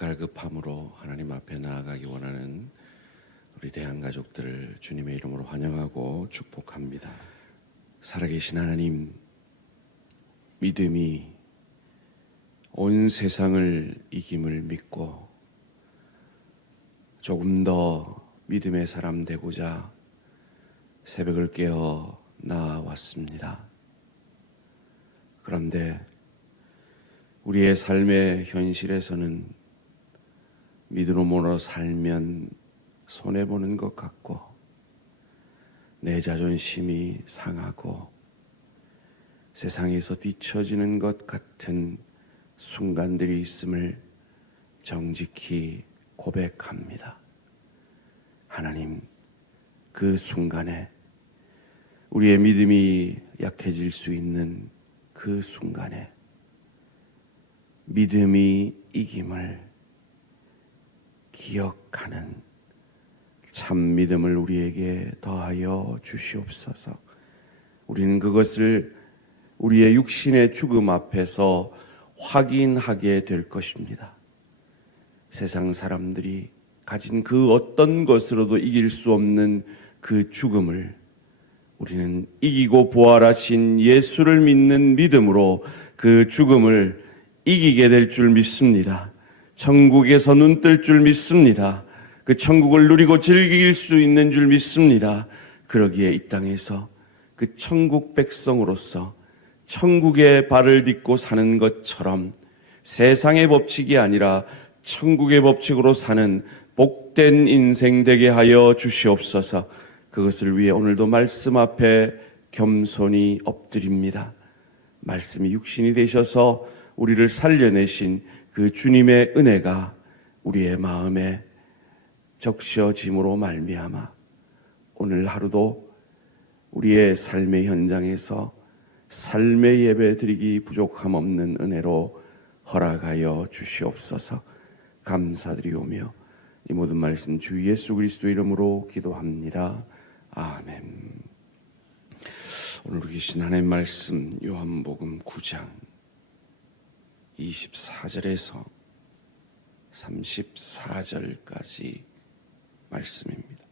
갈급함으로 하나님 앞에 나아가기 원하는 우리 대한가족들을 주님의 이름으로 환영하고 축복합니다. 살아계신 하나님, 믿음이 온 세상을 이김을 믿고 조금 더 믿음의 사람 되고자 새벽을 깨어 나왔습니다. 그런데 우리의 삶의 현실에서는 믿음으로 살면 손해보는 것 같고 내 자존심이 상하고 세상에서 뒤처지는 것 같은 순간들이 있음을 정직히 고백합니다. 하나님, 그 순간에 우리의 믿음이 약해질 수 있는 그 순간에 믿음이 이김을 기억하는 참 믿음을 우리에게 더하여 주시옵소서. 우리는 그것을 우리의 육신의 죽음 앞에서 확인하게 될 것입니다. 세상 사람들이 가진 그 어떤 것으로도 이길 수 없는 그 죽음을 우리는 이기고 부활하신 예수를 믿는 믿음으로 그 죽음을 이기게 될 줄 믿습니다. 천국에서 눈 뜰 줄 믿습니다. 그 천국을 누리고 즐길 수 있는 줄 믿습니다. 그러기에 이 땅에서 그 천국 백성으로서 천국의 발을 딛고 사는 것처럼 세상의 법칙이 아니라 천국의 법칙으로 사는 복된 인생 되게 하여 주시옵소서. 그것을 위해 오늘도 말씀 앞에 겸손히 엎드립니다. 말씀이 육신이 되셔서 우리를 살려내신 그 주님의 은혜가 우리의 마음에 적셔짐으로 말미암아 오늘 하루도 우리의 삶의 현장에서 삶의 예배 드리기 부족함 없는 은혜로 허락하여 주시옵소서. 감사드리오며 이 모든 말씀 주 예수 그리스도 이름으로 기도합니다. 아멘. 오늘 계신 하나님 말씀 요한복음 9장 24절에서 34절까지 말씀입니다.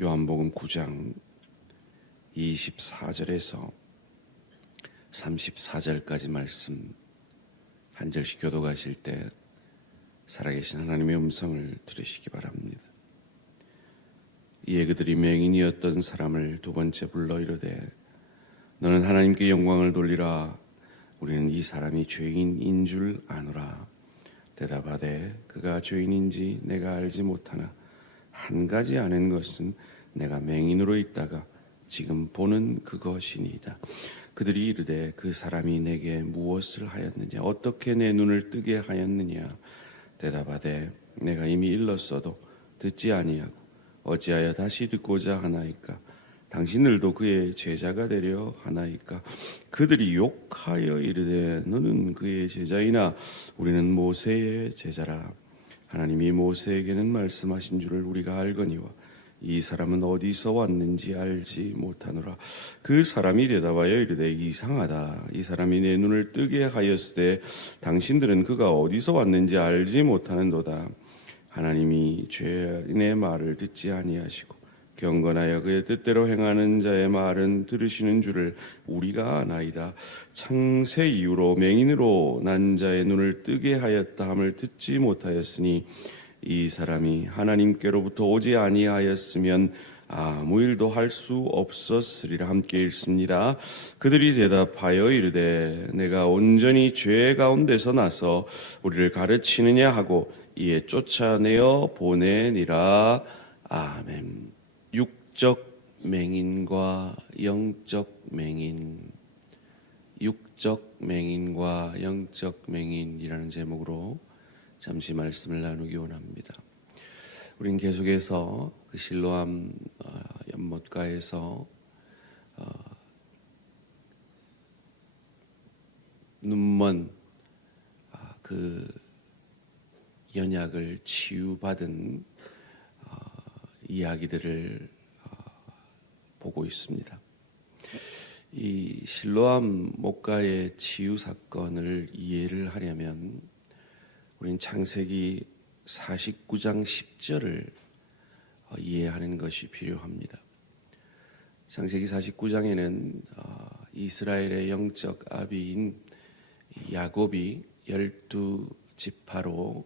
요한복음 9장 24절에서 34절까지 말씀 한 절씩 교독하실 때 살아계신 하나님의 음성을 들으시기 바랍니다. 이에 그들이 맹인이었던 사람을 두 번째 불러 이르되 너는 하나님께 영광을 돌리라. 우리는 이 사람이 죄인인 줄 아노라. 대답하되 그가 죄인인지 내가 알지 못하나 한 가지 아는 것은 내가 맹인으로 있다가 지금 보는 그것이니이다. 그들이 이르되 그 사람이 내게 무엇을 하였느냐, 어떻게 내 눈을 뜨게 하였느냐. 대답하되 내가 이미 일렀어도 듣지 아니하고 어찌하여 다시 듣고자 하나이까. 당신들도 그의 제자가 되려 하나이까. 그들이 욕하여 이르되 너는 그의 제자이나 우리는 모세의 제자라. 하나님이 모세에게는 말씀하신 줄을 우리가 알거니와 이 사람은 어디서 왔는지 알지 못하노라. 그 사람이 대답하여 이르되 이상하다. 이 사람이 내 눈을 뜨게 하였으되 당신들은 그가 어디서 왔는지 알지 못하는도다. 하나님이 죄인의 말을 듣지 아니하시고 경건하여 그의 뜻대로 행하는 자의 말은 들으시는 줄을 우리가 아나이다. 창세 이후로 맹인으로 난 자의 눈을 뜨게 하였다 함을 듣지 못하였으니 이 사람이 하나님께로부터 오지 아니하였으면 아무 일도 할 수 없었으리라. 함께 읽습니다. 그들이 대답하여 이르되 내가 온전히 죄 가운데서 나서 우리를 가르치느냐 하고 이에 쫓아내어 보내니라. 아멘. 육적 맹인과 영적 맹인, 육적 맹인과 영적 맹인이라는 제목으로 잠시 말씀을 나누기 원합니다. 우린 계속해서 그 실로암 연못가에서 눈먼 그 연약을 치유받은 이야기들을 보고 있습니다. 이 실로암 목가의 치유 사건을 이해를 하려면 우린 창세기 49장 10절을 이해하는 것이 필요합니다. 창세기 49장에는 이스라엘의 영적 아비인 야곱이 12지파로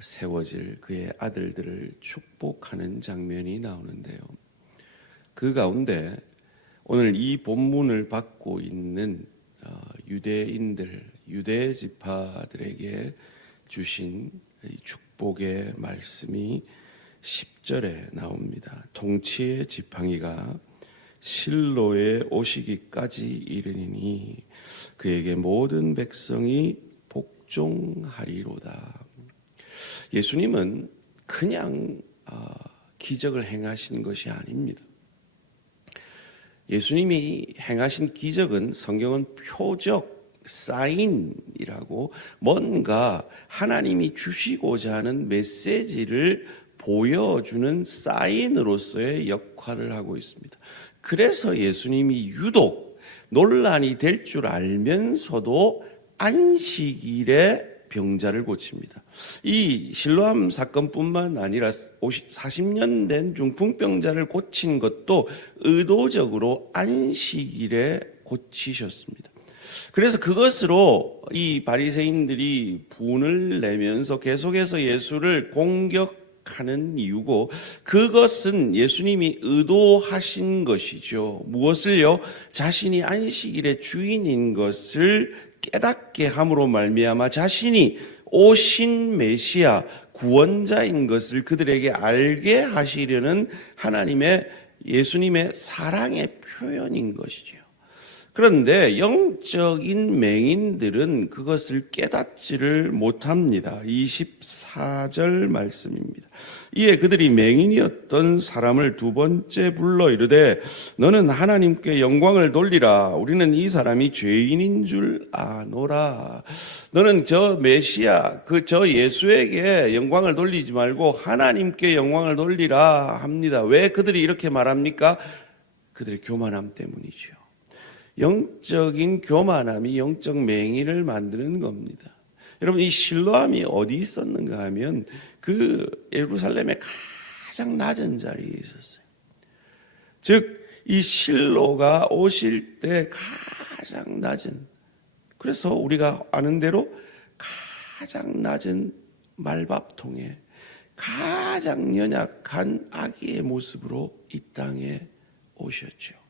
세워질 그의 아들들을 축복하는 장면이 나오는데요. 그 가운데 오늘 이 본문을 받고 있는 유대인들, 유대 지파들에게 주신 축복의 말씀이 10절에 나옵니다. 통치의 지팡이가 실로에 오시기까지 이르니니 그에게 모든 백성이 복종하리로다. 예수님은 그냥 기적을 행하신 것이 아닙니다. 예수님이 행하신 기적은 성경은 표적, 사인이라고 뭔가 하나님이 주시고자 하는 메시지를 보여주는 사인으로서의 역할을 하고 있습니다. 그래서 예수님이 유독 논란이 될 줄 알면서도 안식일에 병자를 고칩니다. 이 실로암 사건뿐만 아니라 40년 된 중풍병자를 고친 것도 의도적으로 안식일에 고치셨습니다. 그래서 그것으로 이 바리새인들이 분을 내면서 계속해서 예수를 공격하는 이유고, 그것은 예수님이 의도하신 것이죠. 무엇을요? 자신이 안식일의 주인인 것을 깨닫게 함으로 말미암아 자신이 오신 메시아 구원자인 것을 그들에게 알게 하시려는 하나님의, 예수님의 사랑의 표현인 것이죠. 그런데 영적인 맹인들은 그것을 깨닫지를 못합니다. 24절 말씀입니다. 이에 그들이 맹인이었던 사람을 두 번째 불러 이르되 너는 하나님께 영광을 돌리라. 우리는 이 사람이 죄인인 줄 아노라. 너는 저 메시아, 저 예수에게 영광을 돌리지 말고 하나님께 영광을 돌리라 합니다. 왜 그들이 이렇게 말합니까? 그들의 교만함 때문이죠. 영적인 교만함이 영적 맹인을 만드는 겁니다. 여러분, 이 실로암이 어디 있었는가 하면 그 예루살렘의 가장 낮은 자리에 있었어요. 즉, 이 실로가 오실 때 가장 낮은, 그래서 우리가 아는 대로 가장 낮은 말밥통에 가장 연약한 아기의 모습으로 이 땅에 오셨죠.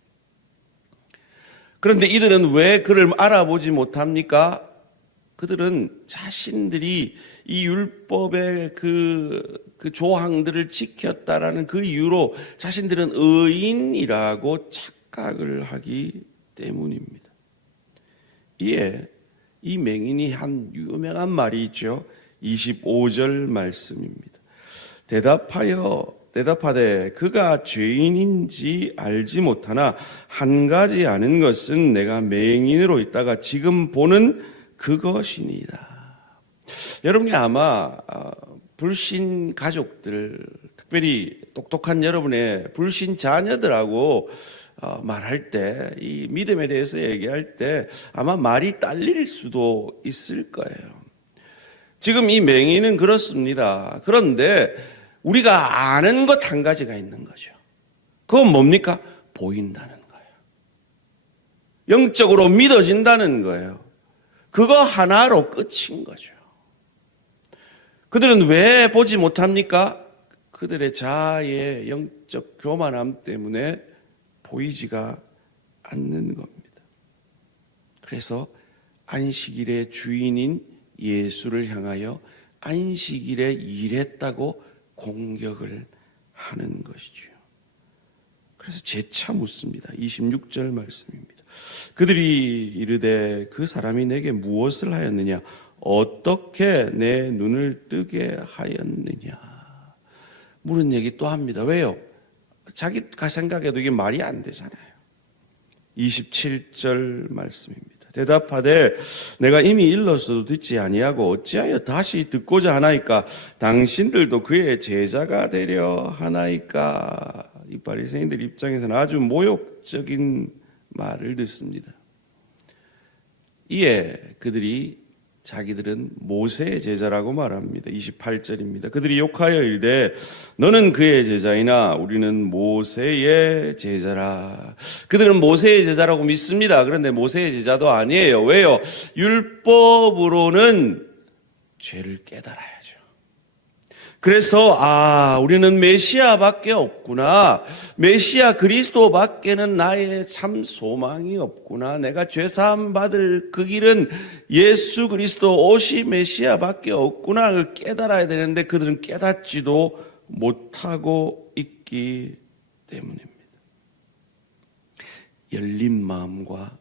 그런데 이들은 왜 그를 알아보지 못합니까? 그들은 자신들이 이 율법의 그 조항들을 지켰다라는 그 이유로 자신들은 의인이라고 착각을 하기 때문입니다. 이에 이 맹인이 한 유명한 말이 있죠. 25절 말씀입니다. 대답하되 그가 죄인인지 알지 못하나 한 가지 아는 것은 내가 맹인으로 있다가 지금 보는 그것이니이다. 여러분이 아마 불신 가족들, 특별히 똑똑한 여러분의 불신 자녀들하고 말할 때, 이 믿음에 대해서 얘기할 때 아마 말이 딸릴 수도 있을 거예요. 지금 이 맹인은 그렇습니다. 그런데 우리가 아는 것 한 가지가 있는 거죠. 그건 뭡니까? 보인다는 거예요. 영적으로 믿어진다는 거예요. 그거 하나로 끝인 거죠. 그들은 왜 보지 못합니까? 그들의 자아의 영적 교만함 때문에 보이지가 않는 겁니다. 그래서 안식일의 주인인 예수를 향하여 안식일에 일했다고 공격을 하는 것이죠. 그래서 재차 묻습니다. 26절 말씀입니다. 그들이 이르되 그 사람이 내게 무엇을 하였느냐? 어떻게 내 눈을 뜨게 하였느냐? 물은 얘기 또 합니다. 왜요? 자기가 생각해도 이게 말이 안 되잖아요. 27절 말씀입니다. 대답하되 내가 이미 일렀어도 듣지 아니하고 어찌하여 다시 듣고자 하나이까? 당신들도 그의 제자가 되려 하나이까? 이 바리새인들 입장에서는 아주 모욕적인 말을 듣습니다. 이에 그들이 자기들은 모세의 제자라고 말합니다. 28절입니다. 그들이 욕하여 이르되 너는 그의 제자이나 우리는 모세의 제자라. 그들은 모세의 제자라고 믿습니다. 그런데 모세의 제자도 아니에요. 왜요? 율법으로는 죄를 깨달아야죠. 그래서 우리는 메시아밖에 없구나. 메시아 그리스도밖에는 나의 참 소망이 없구나. 내가 죄사함 받을 그 길은 예수 그리스도 오시 메시아밖에 없구나. 그걸 깨달아야 되는데 그들은 깨닫지도 못하고 있기 때문입니다. 열린 마음과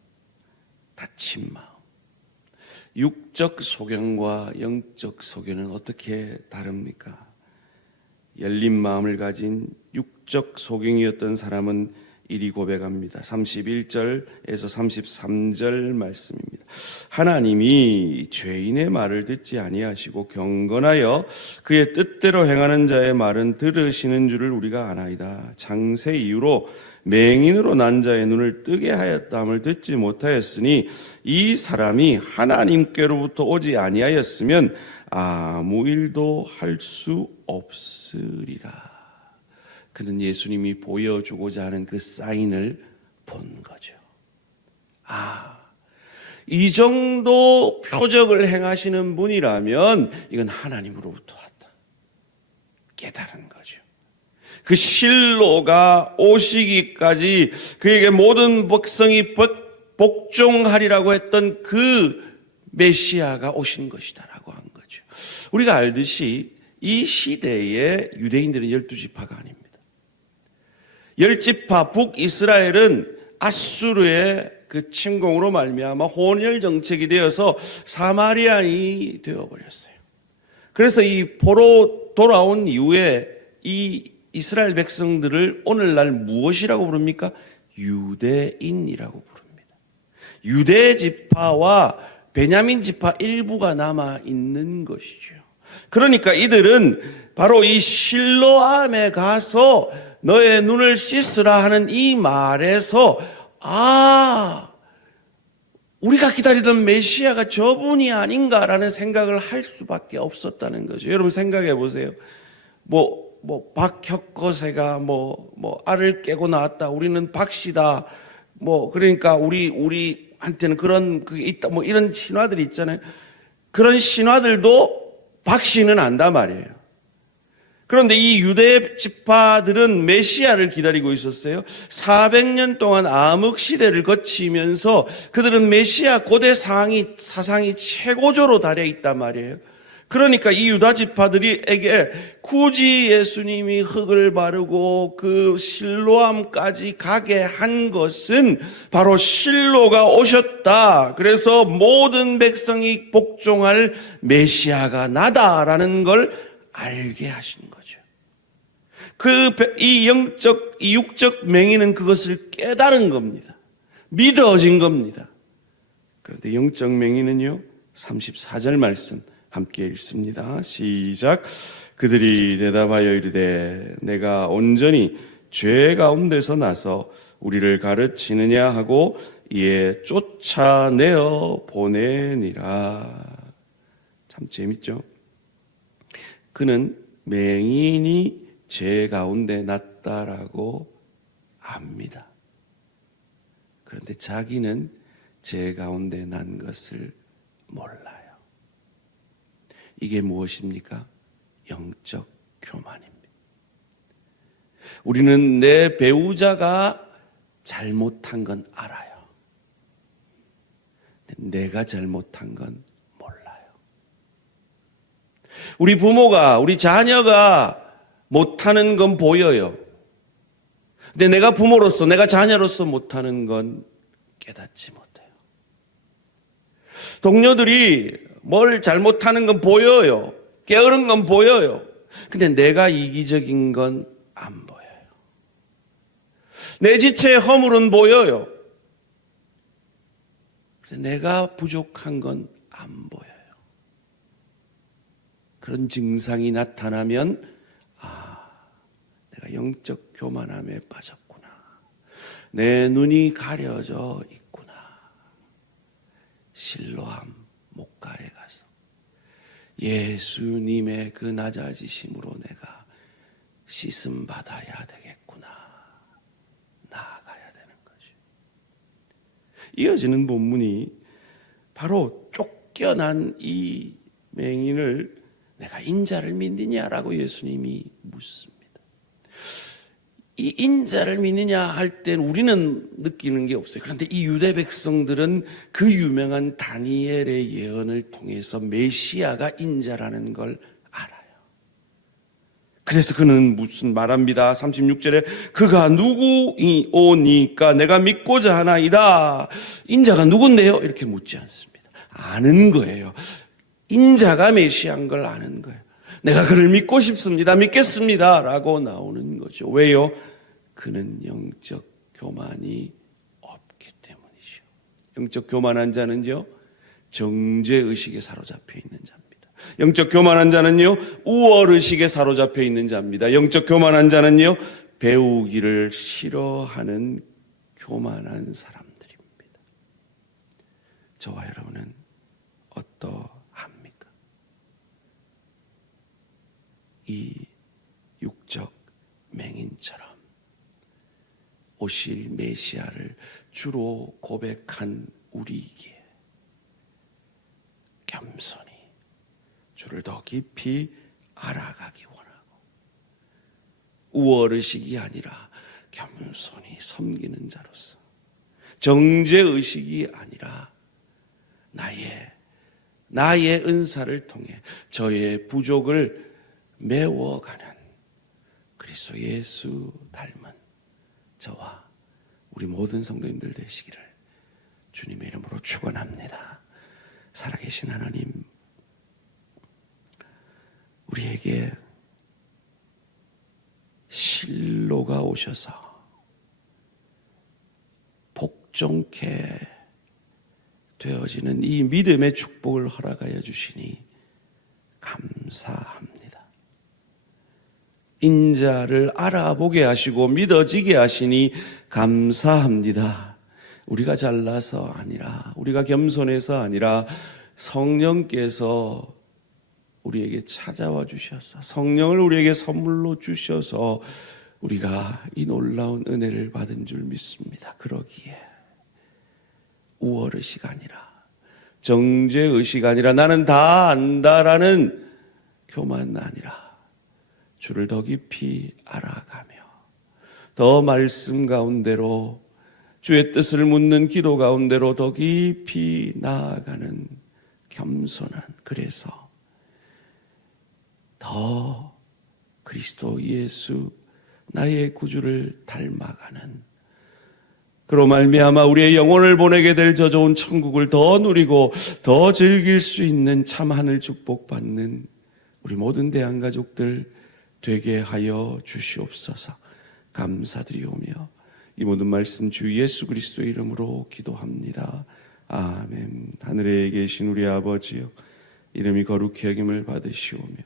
닫힌 마음. 육적 소견과 영적 소견은 어떻게 다릅니까? 열린 마음을 가진 육적 소경이었던 사람은 이리 고백합니다. 31절에서 33절 말씀입니다. 하나님이 죄인의 말을 듣지 아니하시고 경건하여 그의 뜻대로 행하는 자의 말은 들으시는 줄을 우리가 아나이다. 장세 이후로 맹인으로 난 자의 눈을 뜨게 하였다함을 듣지 못하였으니 이 사람이 하나님께로부터 오지 아니하였으면 아무 일도 할 수 없으리라. 그는 예수님이 보여주고자 하는 그 사인을 본 거죠. 이 정도 표적을 행하시는 분이라면 이건 하나님으로부터 왔다. 깨달은 거죠. 그 실로가 오시기까지 그에게 모든 백성이 복종하리라고 했던 그 메시아가 오신 것이다라고 한 거죠. 우리가 알듯이 이 시대의 유대인들은 12지파가 아닙니다. 10지파 북이스라엘은 아수르의 그 침공으로 말미암아 혼혈 정책이 되어서 사마리아인이 되어버렸어요. 그래서 이 포로 돌아온 이후에 이 이스라엘 백성들을 오늘날 무엇이라고 부릅니까? 유대인이라고 부릅니다. 유대 지파와 베냐민 지파 일부가 남아 있는 것이죠. 그러니까 이들은 바로 이 실로암에 가서 너의 눈을 씻으라 하는 이 말에서 우리가 기다리던 메시아가 저분이 아닌가라는 생각을 할 수밖에 없었다는 거죠. 여러분 생각해 보세요. 박혁거세가 알을 깨고 나왔다. 우리는 박씨다. 그러니까 우리한테는 그런 그게 있다. 이런 신화들이 있잖아요. 그런 신화들도 박씨는 안다 말이에요. 그런데 이 유대 지파들은 메시아를 기다리고 있었어요. 400년 동안 암흑 시대를 거치면서 그들은 메시아 고대 사상이 최고조로 달해 있단 말이에요. 그러니까 이 유다 지파들에게 굳이 예수님이 흙을 바르고 그 실로암까지 가게 한 것은 바로 실로가 오셨다. 그래서 모든 백성이 복종할 메시아가 나다라는 걸 알게 하신 거죠. 이 육적 맹인은 그것을 깨달은 겁니다. 믿어진 겁니다. 그런데 영적 맹인은요, 34절 말씀 함께 읽습니다. 시작. 그들이 대답하여 이르되 내가 온전히 죄 가운데서 나서 우리를 가르치느냐 하고 이에 쫓아내어 보내니라. 참 재밌죠? 그는 맹인이 죄 가운데 났다라고 압니다. 그런데 자기는 죄 가운데 난 것을 몰라요. 이게 무엇입니까? 영적 교만입니다. 우리는 내 배우자가 잘못한 건 알아요. 내가 잘못한 건 몰라요. 우리 부모가, 우리 자녀가 못하는 건 보여요. 근데 내가 부모로서, 내가 자녀로서 못하는 건 깨닫지 못해요. 동료들이 뭘 잘못하는 건 보여요. 게으른 건 보여요. 근데 내가 이기적인 건 안 보여요. 내 지체의 허물은 보여요. 근데 내가 부족한 건 안 보여요. 그런 증상이 나타나면 내가 영적 교만함에 빠졌구나. 내 눈이 가려져 있구나. 실로암 목가에 가서 예수님의 그 낮아지심으로 내가 씻음 받아야 되겠구나. 나아가야 되는 거죠. 이어지는 본문이 바로 쫓겨난 이 맹인을 내가 인자를 믿느냐라고 예수님이 묻습니다. 이 인자를 믿느냐 할 땐 우리는 느끼는 게 없어요. 그런데 이 유대 백성들은 그 유명한 다니엘의 예언을 통해서 메시아가 인자라는 걸 알아요. 그래서 그는 무슨 말합니다. 36절에 그가 누구이오니까 내가 믿고자 하나이다. 인자가 누군데요? 이렇게 묻지 않습니다. 아는 거예요. 인자가 메시아인 걸 아는 거예요. 내가 그를 믿고 싶습니다. 믿겠습니다. 라고 나오는 거죠. 왜요? 그는 영적 교만이 없기 때문이죠. 영적 교만한 자는요, 정죄의식에 사로잡혀 있는 자입니다. 영적 교만한 자는요, 우월의식에 사로잡혀 있는 자입니다. 영적 교만한 자는요, 배우기를 싫어하는 교만한 사람들입니다. 저와 여러분은 어떠합니까? 이 육적 맹인처럼 오실 메시아를 주로 고백한 우리에게 겸손히 주를 더 깊이 알아가기 원하고 우월의식이 아니라 겸손히 섬기는 자로서 정죄의식이 아니라 나의 은사를 통해 저의 부족을 메워가는 그리스도 예수 닮은 저와 우리 모든 성도님들 되시기를 주님의 이름으로 축원합니다. 살아계신 하나님, 우리에게 실로가 오셔서 복종케 되어지는 이 믿음의 축복을 허락하여 주시니 감사합니다. 인자를 알아보게 하시고 믿어지게 하시니 감사합니다. 우리가 잘나서 아니라, 우리가 겸손해서 아니라 성령께서 우리에게 찾아와 주셔서, 성령을 우리에게 선물로 주셔서 우리가 이 놀라운 은혜를 받은 줄 믿습니다. 그러기에 우월의식 아니라, 정죄의식 아니라, 나는 다 안다라는 교만 아니라 주를 더 깊이 알아가며 더 말씀 가운데로 주의 뜻을 묻는 기도 가운데로 더 깊이 나아가는 겸손한, 그래서 더 그리스도 예수 나의 구주를 닮아가는, 그로 말미암아 우리의 영혼을 보내게 될 저 좋은 천국을 더 누리고 더 즐길 수 있는 참 하늘 축복받는 우리 모든 대한가족들 되게 하여 주시옵소서. 감사드리오며 이 모든 말씀 주 예수 그리스도의 이름으로 기도합니다. 아멘. 하늘에 계신 우리 아버지여, 이름이 거룩히 여김을 받으시오며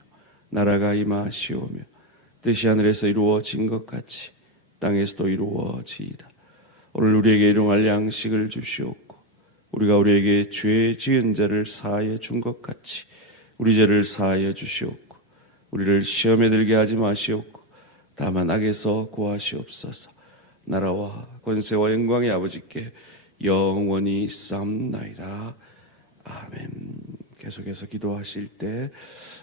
나라가 임하시오며 뜻이 하늘에서 이루어진 것 같이 땅에서도 이루어지이다. 오늘 우리에게 일용할 양식을 주시옵고 우리가 우리에게 죄 지은 자를 사하여 준 것 같이 우리 죄를 사하여 주시옵고 우리를 시험에 들게 하지 마시옵고 다만 악에서 구하시옵소서. 나라와 권세와 영광의 아버지께 영원히 있사옵나이다. 아멘. 계속해서 기도하실 때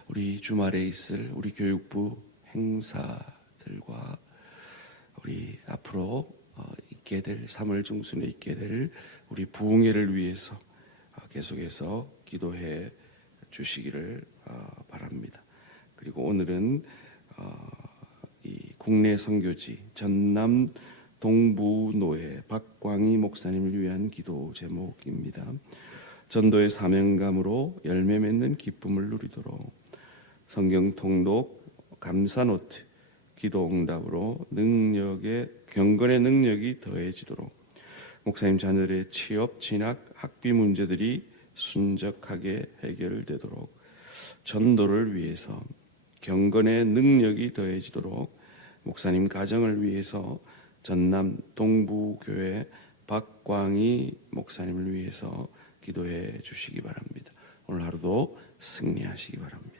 우리 주말에 있을 우리 교육부 행사들과 우리 앞으로 있게 될 3월 중순에 있게 될 우리 부흥회를 위해서 계속해서 기도해 주시기를 바랍니다. 그리고 오늘은 이 국내 선교지 전남 동부노회 박광희 목사님을 위한 기도 제목입니다. 전도의 사명감으로 열매 맺는 기쁨을 누리도록 성경 통독 감사노트 기도 응답으로 경건의 능력이 더해지도록 목사님 자녀들의 취업, 진학, 학비 문제들이 순적하게 해결되도록 전도를 위해서 경건의 능력이 더해지도록 목사님 가정을 위해서 전남 동부교회 박광희 목사님을 위해서 기도해 주시기 바랍니다. 오늘 하루도 승리하시기 바랍니다.